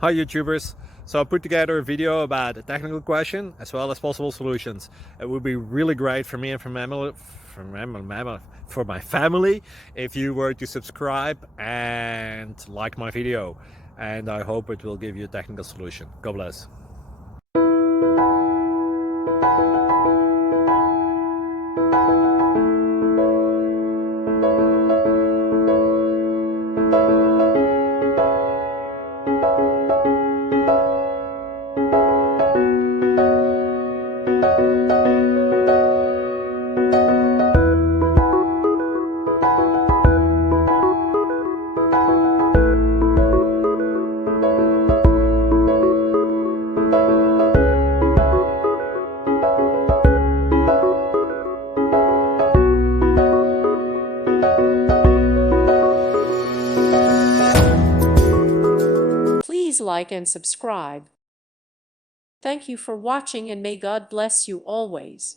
Hi YouTubers! So I put together a video about a technical question as well as possible solutions. It would be really great for me and for my family if you were to subscribe and like my video, and I hope it will give you a technical solution. God bless. Please like and subscribe. Thank you for watching, and may God bless you always.